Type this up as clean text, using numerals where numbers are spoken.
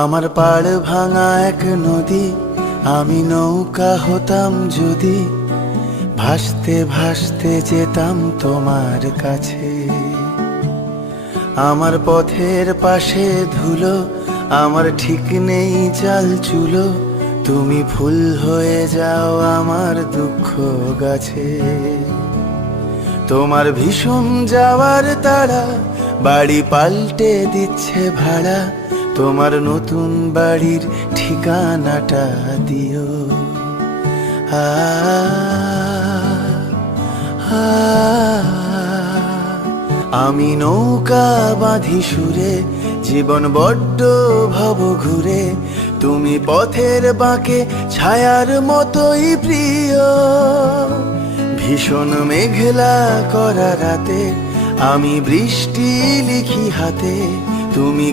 আমার পাড় ভাঙা এক নদী, আমি নৌকা হতাম যদি, ভাসতে ভাসতে যেতাম তোমার কাছে। আমার পথের পাশে ধুলো, আমার ঠিক নেই চাল চুলো, তুমি ফুল হয়ে যাও আমার দুঃখ গাছে। তোমার ভীষণ যাওয়ার তাড়া বাড়ি পাল্টে দিচ্ছে ভাড়া, তোমার নতুন বাড়ির ঠিকানাটা দিও। আ আ আমি নৌকা বাঁধি সুরে, জীবন বড্ড ভব ঘুরে, তুমি পথের বাঁকে ছায়ার মতোই প্রিয়। ভীষণ মেঘলা করা রাতে আমি বৃষ্টি লিখি হাতে, তুমি